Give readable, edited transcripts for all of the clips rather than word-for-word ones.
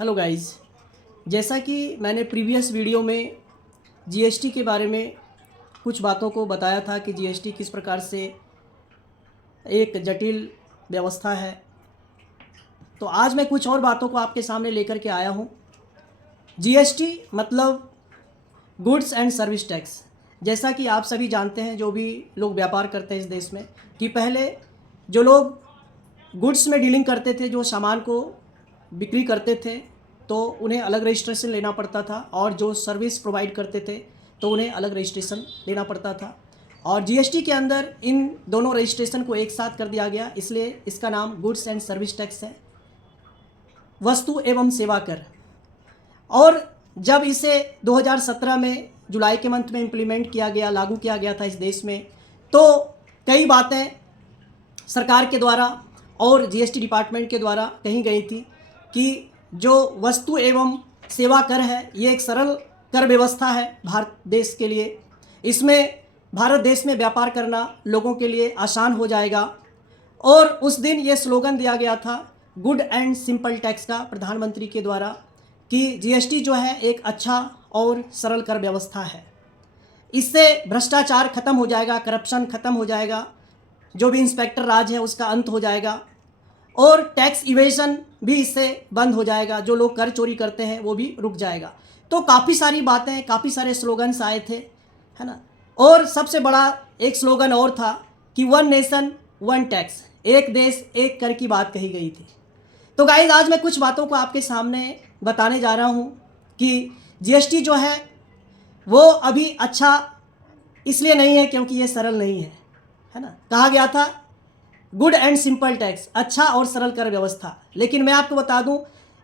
Hello guys, जैसा कि मैंने प्रीवियस वीडियो में जीएसटी के बारे में कुछ बातों को बताया था कि जीएसटी किस प्रकार से एक जटिल व्यवस्था है, तो आज मैं कुछ और बातों को आपके सामने लेकर के आया हूँ। जीएसटी मतलब गुड्स एंड सर्विस टैक्स। जैसा कि आप सभी जानते हैं, जो भी लोग व्यापार करते हैं इस देश में, कि पहले जो लोग गुड्स में डीलिंग करते थे, जो सामान को बिक्री करते थे, तो उन्हें अलग रजिस्ट्रेशन लेना पड़ता था, और जो सर्विस प्रोवाइड करते थे तो उन्हें अलग रजिस्ट्रेशन लेना पड़ता था। और जीएसटी के अंदर इन दोनों रजिस्ट्रेशन को एक साथ कर दिया गया, इसलिए इसका नाम गुड्स एंड सर्विस टैक्स है, वस्तु एवं सेवा कर। और जब इसे 2017 में जुलाई के मंथ में इम्प्लीमेंट किया गया, लागू किया गया था इस देश में, तो कई बातें सरकार के द्वारा और जीएसटी डिपार्टमेंट के द्वारा कही गई थी कि जो वस्तु एवं सेवा कर है, ये एक सरल कर व्यवस्था है भारत देश के लिए। इसमें भारत देश में व्यापार करना लोगों के लिए आसान हो जाएगा। और उस दिन ये स्लोगन दिया गया था गुड एंड सिंपल टैक्स का, प्रधानमंत्री के द्वारा, कि जीएसटी जो है एक अच्छा और सरल कर व्यवस्था है। इससे भ्रष्टाचार खत्म हो जाएगा, करप्शन खत्म हो जाएगा, जो भी इंस्पेक्टर राज है उसका अंत हो जाएगा, और टैक्स इवेजन भी इससे बंद हो जाएगा। जो लोग कर चोरी करते हैं वो भी रुक जाएगा। तो काफ़ी सारी बातें, काफ़ी सारे स्लोगन्स आए थे, है ना। और सबसे बड़ा एक स्लोगन और था कि वन नेशन वन टैक्स, एक देश एक कर की बात कही गई थी। तो गाइस, आज मैं कुछ बातों को आपके सामने बताने जा रहा हूँ कि जीएसटी जो है वो अभी अच्छा इसलिए नहीं है क्योंकि ये सरल नहीं है ना। कहा गया था गुड एंड सिंपल टैक्स, अच्छा और सरल कर व्यवस्था, लेकिन मैं आपको बता दूं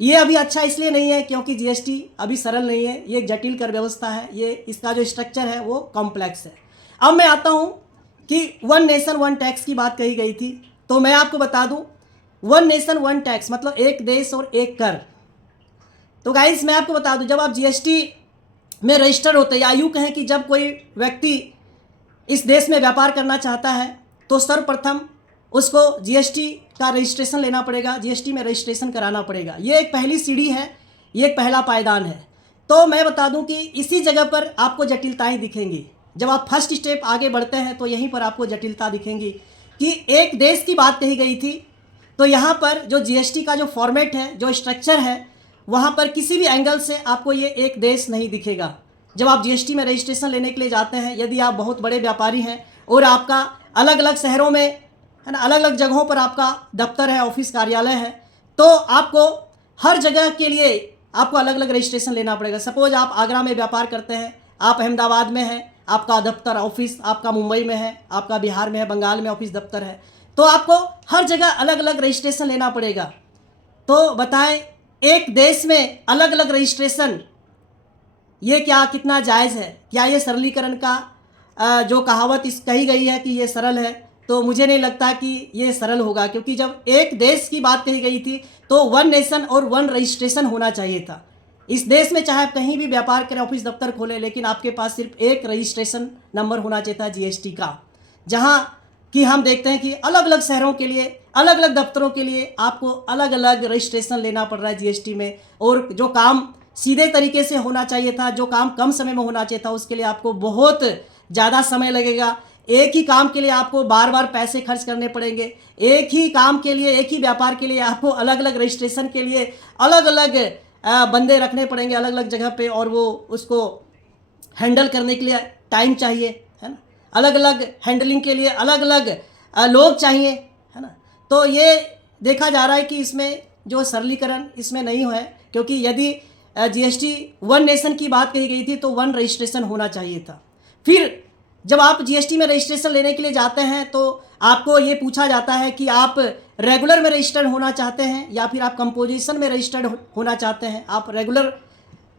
ये अभी अच्छा इसलिए नहीं है क्योंकि जीएसटी अभी सरल नहीं है, ये एक जटिल कर व्यवस्था है, ये इसका जो स्ट्रक्चर है वो कॉम्प्लेक्स है। अब मैं आता हूं कि वन नेशन वन टैक्स की बात कही गई थी, तो मैं आपको बता दूं वन नेशन वन टैक्स मतलब एक देश और एक कर। तो गाइस, मैं आपको बता दूं, जब आप जीएसटी में रजिस्टर होते हैं, या यूँ कहें कि जब कोई व्यक्ति इस देश में व्यापार करना चाहता है, तो सर्वप्रथम उसको जीएसटी का रजिस्ट्रेशन लेना पड़ेगा, जीएसटी में रजिस्ट्रेशन कराना पड़ेगा। ये एक पहली सीढ़ी है, ये एक पहला पायदान है। तो मैं बता दूं कि इसी जगह पर आपको जटिलताएं दिखेंगी। जब आप फर्स्ट स्टेप आगे बढ़ते हैं तो यहीं पर आपको जटिलता दिखेंगी कि एक देश की बात कही गई थी, तो यहाँ पर जो जीएसटी का जो फॉर्मेट है, जो स्ट्रक्चर है, वहाँ पर किसी भी एंगल से आपको ये एक देश नहीं दिखेगा। जब आप जीएसटी में रजिस्ट्रेशन लेने के लिए जाते हैं, यदि आप बहुत बड़े व्यापारी हैं और आपका अलग अलग शहरों में, है ना, अलग अलग जगहों पर आपका दफ्तर है, ऑफिस, कार्यालय है, तो आपको हर जगह के लिए आपको अलग अलग रजिस्ट्रेशन लेना पड़ेगा। सपोज आप आगरा में व्यापार करते हैं, आप अहमदाबाद में हैं, आपका दफ्तर ऑफिस आपका मुंबई में है, आपका बिहार में है, बंगाल में ऑफिस दफ्तर है, तो आपको हर जगह अलग अलग रजिस्ट्रेशन लेना पड़ेगा। तो बताएं, एक देश में अलग अलग रजिस्ट्रेशन, ये क्या कितना जायज़ है? क्या ये सरलीकरण का जो कहावत इस कही गई है कि ये सरल है, तो मुझे नहीं लगता कि ये सरल होगा, क्योंकि जब एक देश की बात कही गई थी तो वन नेशन और वन रजिस्ट्रेशन होना चाहिए था। इस देश में चाहे आप कहीं भी व्यापार करें, ऑफिस दफ्तर खोलें, लेकिन आपके पास सिर्फ एक रजिस्ट्रेशन नंबर होना चाहिए था जीएसटी का। जहाँ कि हम देखते हैं कि अलग अलग शहरों के लिए, अलग अलग दफ्तरों के लिए आपको अलग अलग रजिस्ट्रेशन लेना पड़ रहा है जीएसटी में, और जो काम सीधे तरीके से होना चाहिए था, जो काम कम समय में होना चाहिए था, उसके लिए आपको बहुत ज़्यादा समय लगेगा। एक ही काम के लिए आपको बार बार पैसे खर्च करने पड़ेंगे। एक ही काम के लिए, एक ही व्यापार के लिए आपको अलग अलग रजिस्ट्रेशन के लिए अलग अलग बंदे रखने पड़ेंगे अलग अलग जगह पे, और वो उसको हैंडल करने के लिए टाइम चाहिए, है ना। अलग अलग हैंडलिंग के लिए अलग अलग लोग चाहिए, है ना। तो ये देखा जा रहा है कि इसमें जो सरलीकरण इसमें नहीं है, क्योंकि यदि जीएसटी वन नेशन की बात कही गई थी तो वन रजिस्ट्रेशन होना चाहिए था। फिर जब आप जीएसटी में रजिस्ट्रेशन लेने के लिए जाते हैं तो आपको ये पूछा जाता है कि आप रेगुलर में रजिस्टर्ड होना चाहते हैं या फिर आप कंपोजिशन में रजिस्टर्ड होना चाहते हैं। आप रेगुलर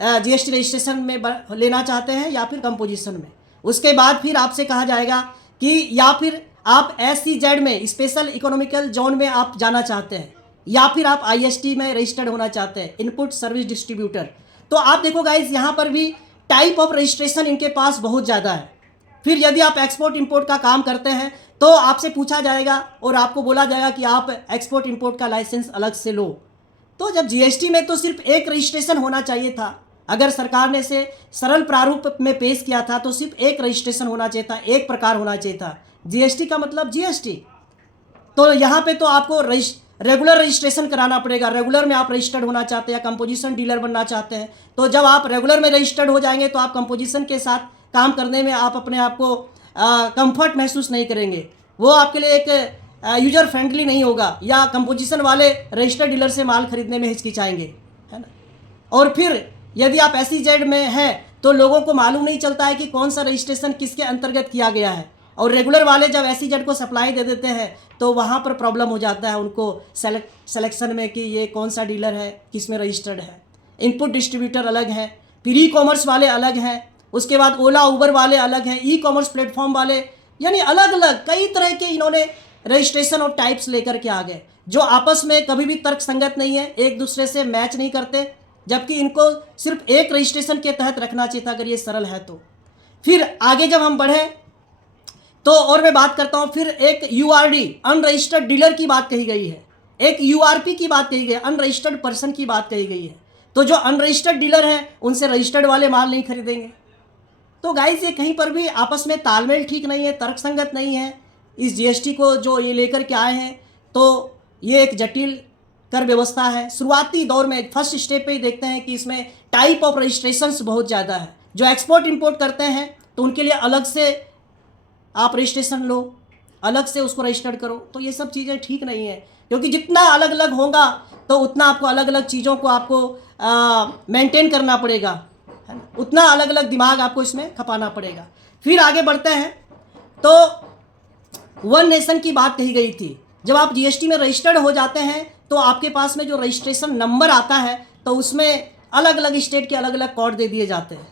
जीएसटी रजिस्ट्रेशन में लेना चाहते हैं या फिर कंपोजिशन में। उसके बाद फिर आपसे कहा जाएगा कि या फिर आप SEZ में, स्पेशल इकोनॉमिकल जोन में आप जाना चाहते हैं, या फिर आप IST में रजिस्टर्ड होना चाहते हैं, इनपुट सर्विस डिस्ट्रीब्यूटर। तो आप देखो गाइज, यहाँ पर भी टाइप ऑफ रजिस्ट्रेशन इनके पास बहुत ज़्यादा है। फिर यदि आप एक्सपोर्ट इंपोर्ट का काम करते हैं तो आपसे पूछा जाएगा और आपको बोला जाएगा कि आप एक्सपोर्ट इंपोर्ट का लाइसेंस अलग से लो। तो जब जीएसटी में तो सिर्फ एक रजिस्ट्रेशन होना चाहिए था, अगर सरकार ने इसे सरल प्रारूप में पेश किया था तो सिर्फ एक रजिस्ट्रेशन होना चाहिए था, एक प्रकार होना चाहिए था। जीएसटी का मतलब जीएसटी। तो यहाँ पे तो आपको रेगुलर रजिस्ट्रेशन कराना पड़ेगा। रेगुलर में आप रजिस्टर्ड होना चाहते हैं या कंपोजिशन डीलर बनना चाहते हैं, तो जब आप रेगुलर में रजिस्टर्ड हो जाएंगे तो आप कंपोजिशन के साथ काम करने में आप अपने आप को कंफर्ट महसूस नहीं करेंगे। वो आपके लिए एक यूजर फ्रेंडली नहीं होगा, या कंपोजिशन वाले रजिस्टर्ड डीलर से माल खरीदने में हिचकिचाएंगे, है ना। और फिर यदि आप SEZ में हैं तो लोगों को मालूम नहीं चलता है कि कौन सा रजिस्ट्रेशन किसके अंतर्गत किया गया है। और रेगुलर वाले जब SEZ को सप्लाई दे देते हैं तो वहाँ पर प्रॉब्लम हो जाता है उनको सिलेक्शन में कि ये कौन सा डीलर है, किस में रजिस्टर्ड है। इनपुट डिस्ट्रीब्यूटर अलग है, फिर ई-कॉमर्स वाले अलग हैं, उसके बाद ओला उबर वाले अलग हैं, ई-कॉमर्स प्लेटफॉर्म वाले, यानी अलग अलग कई तरह के इन्होंने रजिस्ट्रेशन और टाइप्स लेकर के आ गए, जो आपस में कभी भी तर्क संगत नहीं है, एक दूसरे से मैच नहीं करते, जबकि इनको सिर्फ एक रजिस्ट्रेशन के तहत रखना चाहिए था अगर ये सरल है तो। फिर आगे जब हम बढ़े तो और मैं बात करता हूँ, फिर एक URD अनरजिस्टर्ड डीलर की बात कही गई है, एक URP की बात कही गई है, अनरजिस्टर्ड पर्सन की बात कही गई है। तो जो अनरजिस्टर्ड डीलर हैं उनसे रजिस्टर्ड वाले माल नहीं खरीदेंगे। तो गाइस ये कहीं पर भी आपस में तालमेल ठीक नहीं है, तर्कसंगत नहीं है। इस GST को जो ये लेकर के आए हैं तो ये एक जटिल कर व्यवस्था है। शुरुआती दौर में फर्स्ट स्टेप पे ही देखते हैं कि इसमें टाइप ऑफ रजिस्ट्रेशंस बहुत ज़्यादा है। जो एक्सपोर्ट इंपोर्ट करते हैं तो उनके लिए अलग से आप रजिस्ट्रेशन लो, अलग से उसको रजिस्टर्ड करो। तो ये सब चीज़ें ठीक नहीं है, क्योंकि जितना अलग अलग होगा तो उतना आपको अलग अलग चीज़ों को आपको मेंटेन करना पड़ेगा, है ना, उतना अलग अलग दिमाग आपको इसमें खपाना पड़ेगा। फिर आगे बढ़ते हैं तो वन नेशन की बात कही गई थी। जब आप GST में रजिस्टर्ड हो जाते हैं तो आपके पास में जो रजिस्ट्रेशन नंबर आता है तो उसमें अलग अलग स्टेट के अलग अलग कोड दे दिए जाते हैं,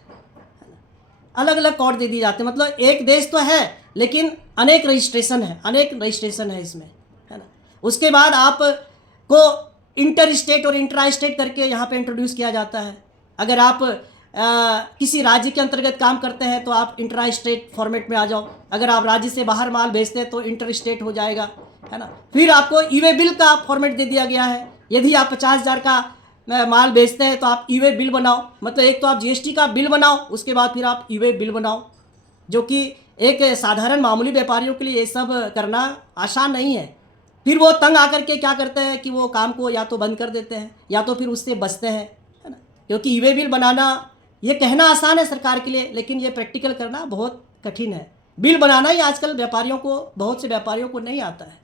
अलग अलग कोड दे दिए जाते हैं। मतलब एक देश तो है लेकिन अनेक रजिस्ट्रेशन है, अनेक रजिस्ट्रेशन है इसमें, है ना। उसके बाद आपको इंटर स्टेट और इंट्रा स्टेट करके यहाँ पे इंट्रोड्यूस किया जाता है। अगर आप किसी राज्य के अंतर्गत काम करते हैं तो आप इंट्रा स्टेट फॉर्मेट में आ जाओ, अगर आप राज्य से बाहर माल भेजते हैं तो इंटर स्टेट हो जाएगा, है ना। फिर आपको ई-वे बिल का फॉर्मेट दे दिया गया है। यदि आप 50,000 का माल बेचते हैं तो आप ई-वे बिल बनाओ, मतलब एक तो आप GST का बिल बनाओ, उसके बाद फिर आप ई-वे बिल बनाओ, जो कि एक साधारण मामूली व्यापारियों के लिए ये सब करना आसान नहीं है। फिर वो तंग आकर के क्या करते हैं कि वो काम को या तो बंद कर देते हैं या तो फिर उससे बचते हैं, है ना। क्योंकि ई-वे बिल बनाना ये कहना आसान है सरकार के लिए, लेकिन ये प्रैक्टिकल करना बहुत कठिन है। बिल बनाना ही आजकल व्यापारियों को, बहुत से व्यापारियों को नहीं आता है।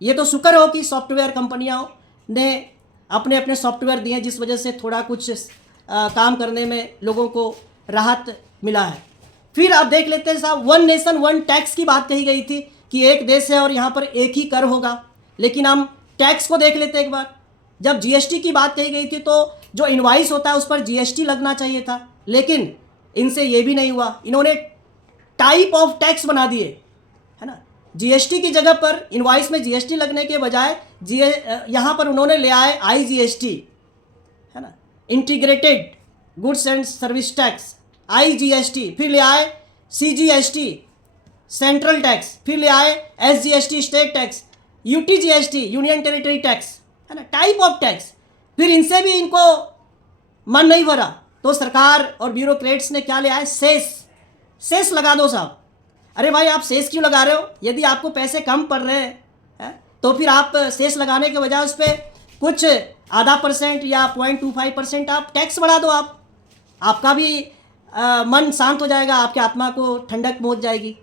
ये तो शुक्र हो कि सॉफ्टवेयर कंपनियों ने अपने अपने सॉफ्टवेयर दिए, जिस वजह से थोड़ा कुछ काम करने में लोगों को राहत मिला है। फिर आप देख लेते हैं साहब, वन नेशन वन टैक्स की बात कही गई थी कि एक देश है और यहाँ पर एक ही कर होगा। लेकिन हम टैक्स को देख लेते हैं एक बार। जब GST की बात कही गई थी तो जो इनवाइस होता है उस पर GST लगना चाहिए था, लेकिन इनसे ये भी नहीं हुआ। इन्होंने टाइप ऑफ टैक्स बना दिए, है ना। GST की जगह पर इनवाइस में GST लगने के बजाय यहाँ पर उन्होंने ले आए IGST, है ना, integrated goods and service tax, IGST, फिर ले आए CGST सेंट्रल टैक्स, फिर ले आए SGST state tax, UTGST union territory tax, है ना, टाइप ऑफ टैक्स। फिर इनसे भी इनको मन नहीं भरा तो सरकार और ब्यूरोक्रेट्स ने क्या ले आए, सेस लगा दो साहब। अरे भाई आप सेस क्यों लगा रहे हो? यदि आपको पैसे कम पड़ रहे हैं तो फिर आप सेस लगाने के बजाय उस पर कुछ आधा % या 0.25% आप टैक्स बढ़ा दो। आपका भी मन शांत हो जाएगा, आपके आत्मा को ठंडक पहुंच जाएगी।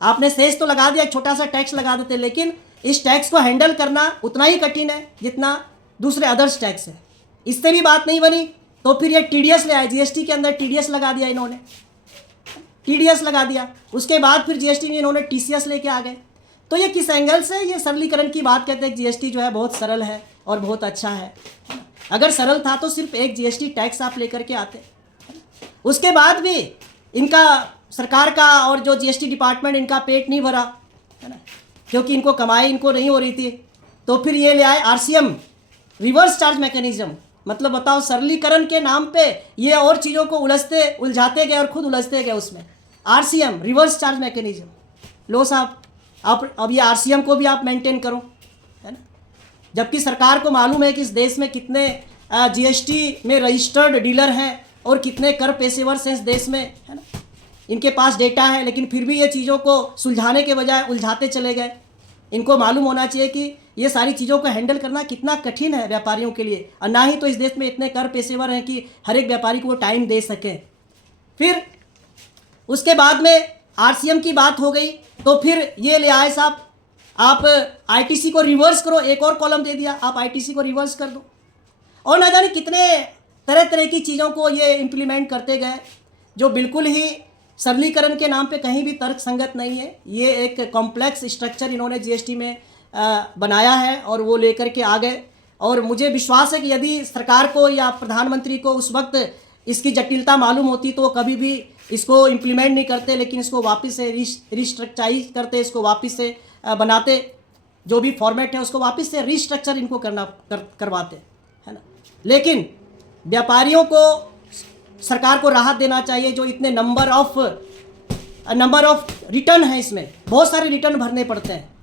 आपने सेस तो लगा दिया, छोटा सा टैक्स लगा देते, लेकिन इस टैक्स को हैंडल करना उतना ही कठिन है जितना दूसरे अदर्स टैक्स है। इससे भी बात नहीं बनी तो फिर ये TDS ले आए। GST के अंदर TDS लगा दिया इन्होंने, TDS लगा दिया। उसके बाद फिर GST में इन्होंने TCS लेके आ गए। तो ये किस एंगल से ये सरलीकरण की बात कहते हैं कि GST जो है बहुत सरल है और बहुत अच्छा है। अगर सरल था तो सिर्फ एक GST टैक्स आप लेकर के आते। उसके बाद भी इनका सरकार का और जो GST डिपार्टमेंट, इनका पेट नहीं भरा, है ना, क्योंकि इनको कमाई इनको नहीं हो रही थी। तो फिर ये ले आए RCM, रिवर्स चार्ज मैकेनिज्म। मतलब बताओ, सरलीकरण के नाम पे ये और चीज़ों को उलझाते गए और खुद उलझते गए उसमें। RCM, reverse charge mechanism. लो साहब, आप अब ये RCM को भी आप मेंटेन करो, है ना। जबकि सरकार को मालूम है कि इस देश में कितने जीएसटी में रजिस्टर्ड डीलर हैं और कितने कर पेशेवर हैं इस देश में, है ना। इनके पास डेटा है, लेकिन फिर भी ये चीज़ों को सुलझाने के बजाय उलझाते चले गए। इनको मालूम होना चाहिए कि ये सारी चीज़ों को हैंडल करना कितना कठिन है व्यापारियों के लिए, और ना ही तो इस देश में इतने कर पेशेवर हैं कि हर एक व्यापारी को वो टाइम दे सकें। फिर उसके बाद में आरसीएम की बात हो गई, तो फिर ये ले आए साहब, आप आईटीसी को रिवर्स करो, एक और कॉलम दे दिया, आप आईटीसी को रिवर्स कर दो, और ना जाने कितने तरह तरह की चीज़ों को ये इम्प्लीमेंट करते गए, जो बिल्कुल ही सरलीकरण के नाम पे कहीं भी तर्क संगत नहीं है। ये एक कॉम्प्लेक्स स्ट्रक्चर इन्होंने जीएसटी में बनाया है और वो लेकर के आ गए। और मुझे विश्वास है कि यदि सरकार को या प्रधानमंत्री को उस वक्त इसकी जटिलता मालूम होती तो वो कभी भी इसको इम्प्लीमेंट नहीं करते, लेकिन इसको वापस से रिस्ट्रक्चराइज करते, इसको वापस से बनाते, जो भी फॉर्मेट है उसको वापस से रिस्ट्रक्चर इनको करवाते, है ना। लेकिन व्यापारियों को सरकार को राहत देना चाहिए, जो इतने नंबर ऑफ रिटर्न है, इसमें बहुत सारे रिटर्न भरने पड़ते हैं।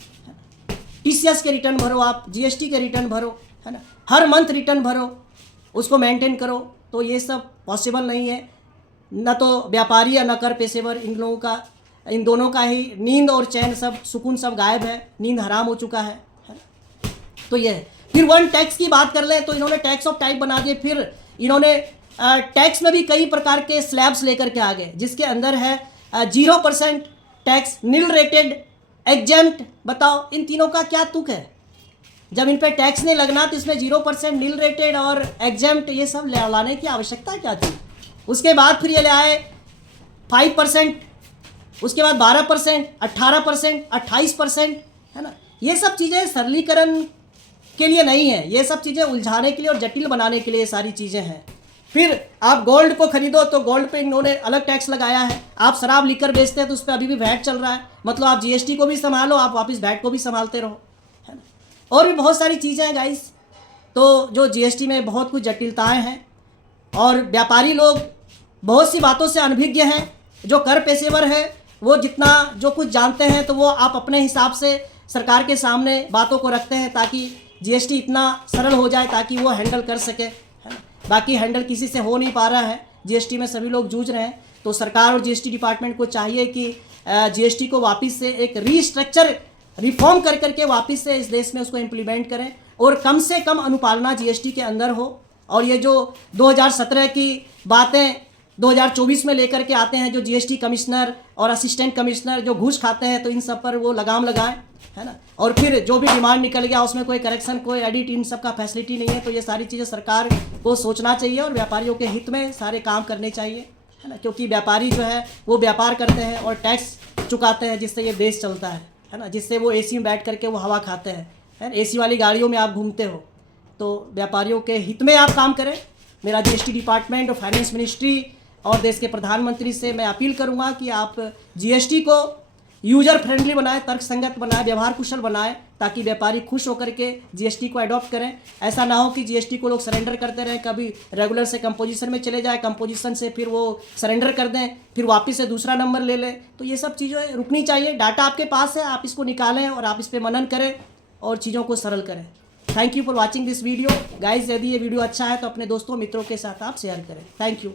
टीसीएस के रिटर्न भरो, आप जीएसटी के रिटर्न भरो, है ना, हर मंथ रिटर्न भरो, उसको मेंटेन करो, तो ये सब पॉसिबल नहीं है। न तो व्यापारी या न कर पेशेवर, इन दोनों का ही नींद और चैन सब सुकून सब गायब है, नींद हराम हो चुका है ना। तो ये है। फिर वन टैक्स की बात कर लें तो इन्होंने टैक्स ऑफ टाइप बना दिए। फिर इन्होंने टैक्स में भी कई प्रकार के स्लैब्स लेकर के आ गए, जिसके अंदर है 0% टैक्स, नील रेटेड, एग्जेम्प्ट। बताओ इन तीनों का क्या तुक है? जब इन पे टैक्स नहीं लगना तो इसमें 0%, नील रेटेड और एग्जेम्प्ट ये सब लाने की आवश्यकता क्या थी? उसके बाद फिर ये ले आए 5%, उसके बाद 12%, 18%, 28%, है ना। ये सब चीज़ें सरलीकरण के लिए नहीं है, ये सब चीज़ें उलझाने के लिए और जटिल बनाने के लिए ये सारी चीज़ें हैं। फिर आप गोल्ड को खरीदो तो गोल्ड पे इन्होंने अलग टैक्स लगाया है। आप शराब लिकर बेचते हैं तो उस पर अभी भी वैट चल रहा है, मतलब आप जीएसटी को भी संभालो, आप वापस वैट को भी संभालते रहो, है ना। और भी बहुत सारी चीज़ें हैं गाइस, तो जो जीएसटी में बहुत कुछ जटिलताएं हैं, और व्यापारी लोग बहुत सी बातों से अनभिज्ञ हैं। जो कर पेशेवर है वो जितना जो कुछ जानते हैं तो वो आप अपने हिसाब से सरकार के सामने बातों को रखते हैं, ताकि जीएसटी इतना सरल हो जाए ताकि वो हैंडल कर सके, है ना। बाकी हैंडल किसी से हो नहीं पा रहा है, जीएसटी में सभी लोग जूझ रहे हैं। तो सरकार और जीएसटी डिपार्टमेंट को चाहिए कि जीएसटी को वापस से एक रीस्ट्रक्चर रिफॉर्म कर करके वापस से इस देश में उसको इम्प्लीमेंट करें, और कम से कम अनुपालना जीएसटी के अंदर हो। और ये जो 2017 की बातें 2024 में लेकर के आते हैं, जो जीएसटी कमिश्नर और असिस्टेंट कमिश्नर जो घूस खाते हैं, तो इन सब पर वो लगाम लगाएं, है ना। और फिर जो भी डिमांड निकल गया उसमें कोई करेक्शन, कोई एडिट, इन सब का फैसिलिटी नहीं है। तो ये सारी चीज़ें सरकार को सोचना चाहिए और व्यापारियों के हित में सारे काम करने चाहिए, है ना। क्योंकि व्यापारी जो है वो व्यापार करते हैं और टैक्स चुकाते हैं, जिससे ये देश चलता है ना। जिससे वो एसी में बैठ करके वो हवा खाते हैं, है ना। एसी वाली गाड़ियों में आप घूमते हो, तो व्यापारियों के हित में आप काम करें। मेरा जीएसटी डिपार्टमेंट और फाइनेंस मिनिस्ट्री और देश के प्रधानमंत्री से मैं अपील करूंगा कि आप जीएसटी को यूजर फ्रेंडली बनाएं, तर्कसंगत बनाएं, व्यवहार कुशल बनाएं, ताकि व्यापारी खुश होकर के जीएसटी को अडॉप्ट करें। ऐसा ना हो कि जीएसटी को लोग सरेंडर करते रहें, कभी रेगुलर से कंपोजिशन में चले जाए, कंपोजिशन से फिर वो सरेंडर कर दें, फिर वापस से दूसरा नंबर ले लें। तो ये सब चीज़ें रुकनी चाहिए। डाटा आपके पास है, आप इसको निकालें और आप इस पर मनन करें और चीज़ों को सरल करें। Thank you for watching this video guys. यदि ये वीडियो अच्छा है तो अपने दोस्तों मित्रों के साथ आप शेयर करें। Thank you.